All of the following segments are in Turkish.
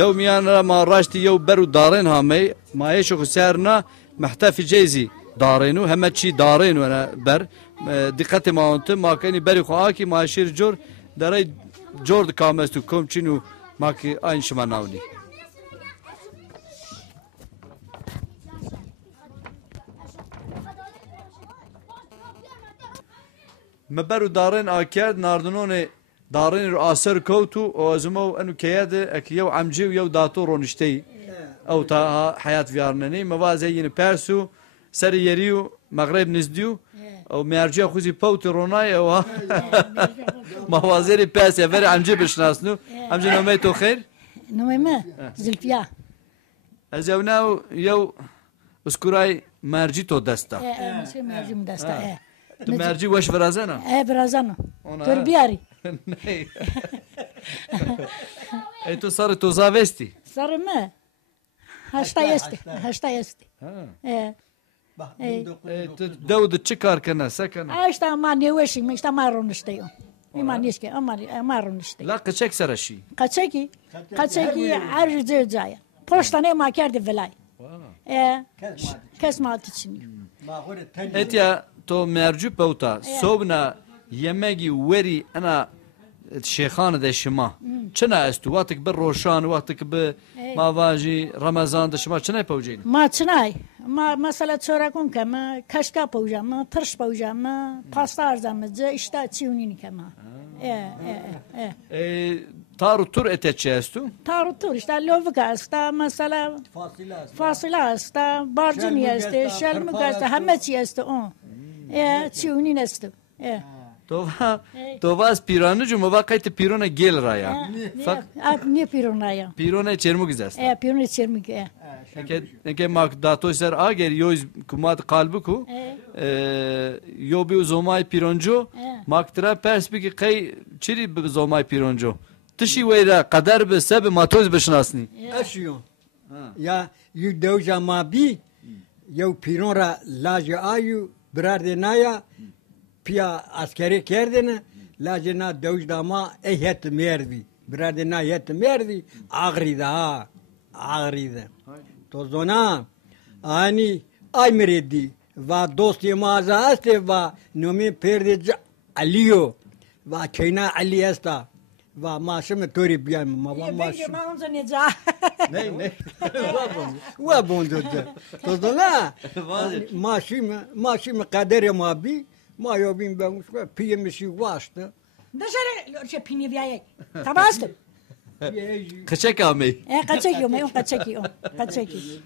دوميان ما راشتي يو برو دارين هامي ما يشوخ سارنا محتفي جيزي دارينو هم شي دارينو انا بر دقت ما انت ما كاني بري خواكي ما شير جور داري جورد كامستو كوم چينو ماكي اين شما ناوني مبرو دارين اكيد ناردنوني دارين راسر كوتو وازمو انو كياده اكيو عمجي ويو داتو رونشتي او تا حياه فيارنني موازين بيرسو سري يريو مغرب نزديو او مرجع خوزي بوت روناي او موازين بيرس يفر عمجي بشناسنو عمجي نوميتو خير نومي زلفيا ازوناو يو اسكوراي مرجي تو دستا ايه مرجي دستا ايه مرجي واش برازانا ايه برازانا تربياري اي تو صار تو زافستي صار ما هشتا يستي ايه داود تشكار كنا سكن اشتا ما نيوشي مش ما رونشتيو ما نيشكي ما رونشتي لا قشك سرشي قشكي عرج جايا بوشتاني ما كارد فلاي ايه كاس ما تشني اتيا تو مرجو بوتا صوبنا يمگي وري انا شيخان ده شما چنا استو وقتك بالروشان وقتك ب ماواجي رمضان ده شما چنا پوجين ما چناي ما مثلا چوركون كما كشكا پوجا ما ترش پوجا ما پاستا ارزم جه اشتا چيوني كما تارو تور اتچ استو تارو تور اشتا لوفكا استا مثلا فاصله استا بارجني استا شلم استا همه چي استا اون چيوني نستو تو واس پیرانه جو موقعیت پیرانه گل رایا نه پیرانه پیرانه چرموگز است پیرانه چرموگ که ماک داتو سر آگر یوز کمات قلبو کو یو بی زومای پیرانجو ماک ترا پرس بی کی چری به زومای پیرانجو تشی ویرا قدر به سب ماتوز بشناسنی اشیو یا یو دوجا ما بی یو پیران را لاج آیو برارد نایا پیا عسکری کردن لاجنا دوجداما ایت میردی برادنا ایت میردی آغریده تو زنا آنی آی میردی و دوستی مازه است و نومی پرد علیو و چینا علی است و ماشم توری بیام ما ماشم ما اونجا نجا نه و بوندو تو زنا ماشم قدر ما بی ما یابیم به اون پیه میشی واسطه دشاره چه پینی بیای تباست قشک آمی قشکی اون قشکی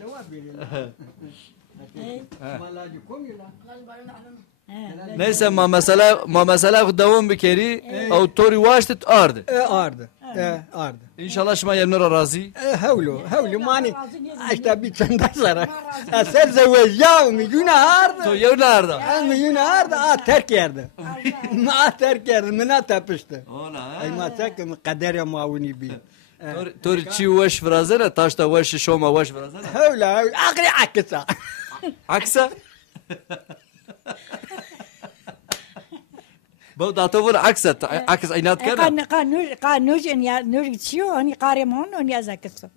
neyse ma mesela devam bikeri او توری واشت ardı İnşallah şma yerine razı هولو ماني اشتبي چند سره اصل زوجاو میلیون هارد تو یو نرده میلیون هارد ترک کرده ما ترک کرده منا تپشته ای ما سکم قدر معاونی بی توری چی وش فرازه تاش تا وش شوما وش فرازه هولا اخري عكسه عكسه بو داتور عكس عينات كده قانوج ان يا نور تشيو اني قارمون ان يزكسو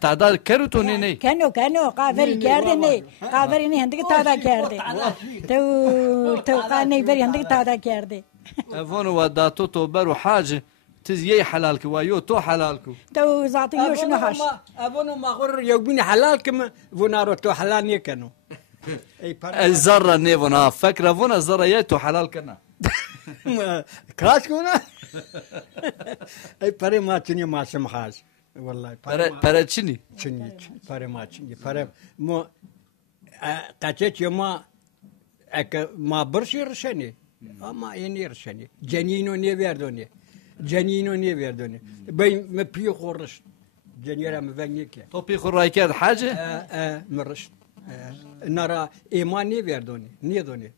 تعداد كرتوني ني كانوا قافري كاردني قافري ني عندك تعداد كاردي تو قاني بري عندك تعداد كاردي افون وداتو تو برو حاجه تزيي حلالك ويو تو حلالك تو زعطيو شنو حاش ابونو ما غر يوبني حلالكم فونارو تو حلال يكنو الذره نيفونا فكره فونا الذره يتو حلال كنا كراش كونا اي بري ما تشني ما سمحاج والله بري تشني بري ما تشني بري مو قاچت يما اك ما برشي رشني اما يني رشني جنينو ني وردوني بين ما بيو خورش جنيرا مفنيك تو بي خرايكاد حاجه مرش نرى ايمان ني وردوني ني دوني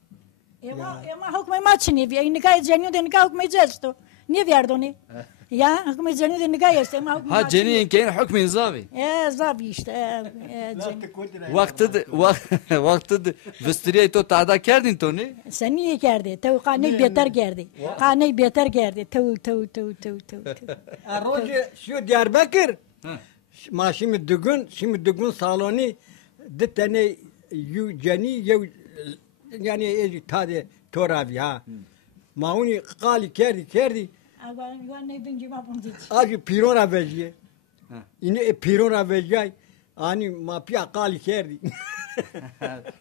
ايما حكم ما تشني في نكاي جنيو دي نكاي حكم جستو niye verdoni? Ya hükümet cennet nigah yestem. Ha ceniyen keyin hükmün zavi. Zavi işte. Vakti vestiriye to tada kerdin to ne? Sen niye geldi? Tev kaney beter geldi. Kaney beter geldi. Tev. Roje şu Diyarbakır. Ma şimdi düğün salonu de tane yu cani yani tade toravi ha. Mauni qali kerdi. Agan ne binci ma bunu dedi. Acı pirona vejiye. Yine pirona vejay. Ani ma pia qali kerdi.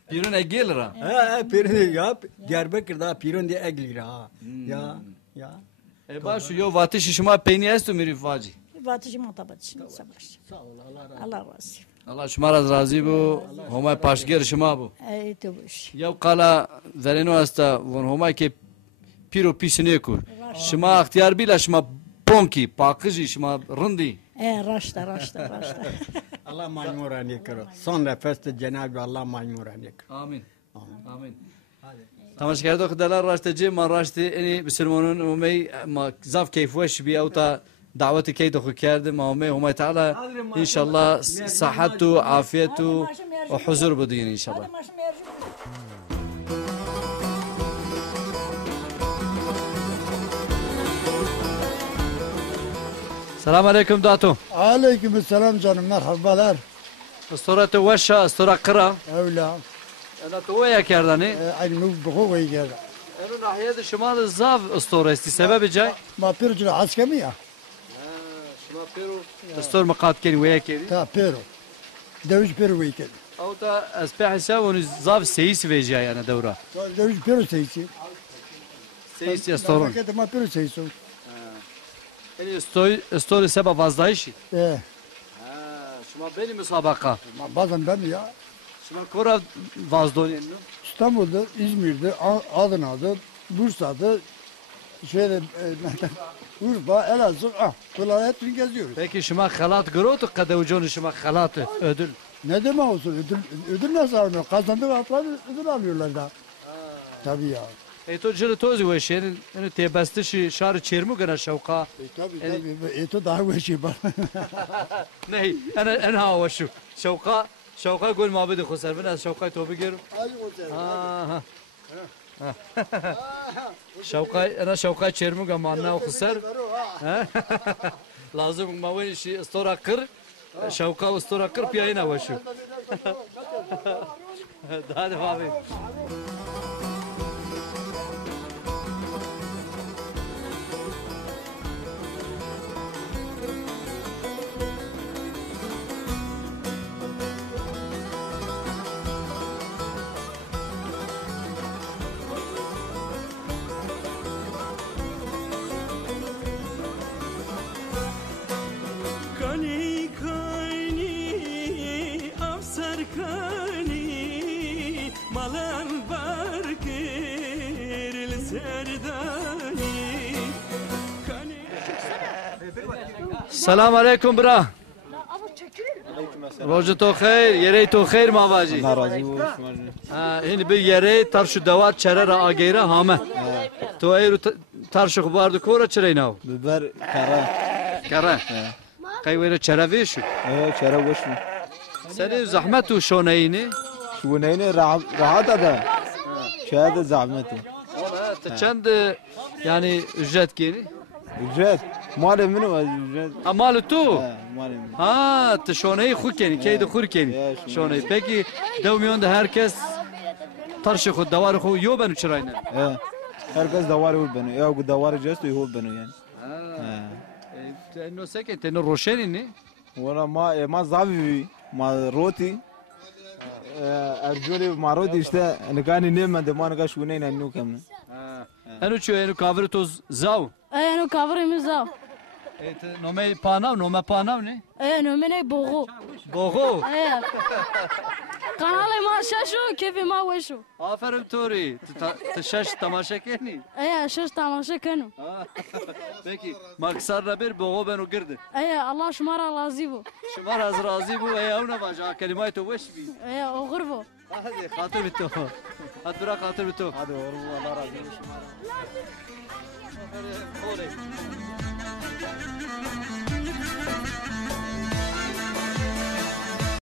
Pirun egel ra. Ha piron ya Diyarbakır'da piron diye egli ha. Ya. Baş yo vati şişma peyni estu miri faci. Batışım otabatışım savaş. Sağ ol Allah razı. Allah şuma razı bu. Homay paşger şuma bu. Tubuş. Ya kala vereno asta von homay ke piro pisine kur. Şuma ihtiyar bila şuma ponki pakıcı şuma rındi. Raşta. Allah maymurani karo. Son nefeste Cenab-ı Allah maymurani karo. Amin. تماشاگر دو خدلا راشته جی من راشته اینی بسرمانون اومی ما زاف کیف وش بی او تا دعوت کی دو کرده ما اومی همه تعالی ان شاء الله صحت و عافیت و حضور بدین ان شاء الله. Selam aleyküm Datu. Aleykümselam canım, merhabalar. Storat Veşa, Storat Kıra. Evla. Ana tuğya kerdani. Aynı bu koyu geldi. Enu nahiyede şimal zav storesti sebebi cay. Ma pircül askemi ya. Şuma peru. Stor makat keni veya kedi. Ta pero. Deviş pero veyken. Au da aspe hesab onu zav seyis veja yani devra. Deviş pero seyisi. Seyis ya storun. Pakete ma pero seyisi. Yani story sebep vazdayışı. Şuma beni müsabaka. Bazen ben ya. Şuma kora vazdonyen. İstanbul'da, İzmir'de, Adana'da, Bursa'da, Urfa, Elazığ, bunları hepsini geziyoruz. Peki şuma halat grotu kadevconu şuma halatı ödül. Ne demek olsun? Ödül nasıl almıyor? Kazandık atlar ödül alıyorlar da. Tabii ya. تو جل توزی وشین اینو تیبستشی شهر چرمو گنا شوقا Tabii. Eto daha وشی بار. نه انا وشو شوقا قول ما بدي خسر من شوقا تو بگیر شوقا چرمو گمانا و خسر لازم ما وين شي اسطوره قر شوقا اسطوره قر بيانا وشو ده فاضي سلام علیکم برا روز تو خیر یری تو خیر ماباجی این به یری ترش دوات چره را آگیره همه تو ایرو ترش خبار دو کورا چره ایناو ببر کره قی ویره چره ویشو چرا وشو سری زحمت و شونه اینه شونه اینه راحت ده شاید زحمته چند yani ücret geri ücret مال منو ücret مال تو مال من ha şoneyi khukeni keydi khurkeni şoneyi peki devmiyonda herkes tarşı khud davar khu yo benu çırayna herkes davar hol benu ya bu davar just hol benu yani انه سكت انه روشني ني ولا ما زاوي ما روتي ارجولي ما روتي işte ne kani ne man de man ga şune ne nu kam انو çu enu kavri toz zav انا كافري مزاو et nome panav ne انا مني بوغو boğo ايه قنالي ما شاشو كيفي ما وشو aferin tori tşaş tamaşa keni ايه شاش تماشا كانوا peki maksarla bir boğo benu girdi ايه الله شمارا لازيبو şumar az razı bu ya ona baca kelimayı to weş bi ايه وغرفو hadi hatır bito hat bırak hatır bito hadi Allah razı olsun Oraya.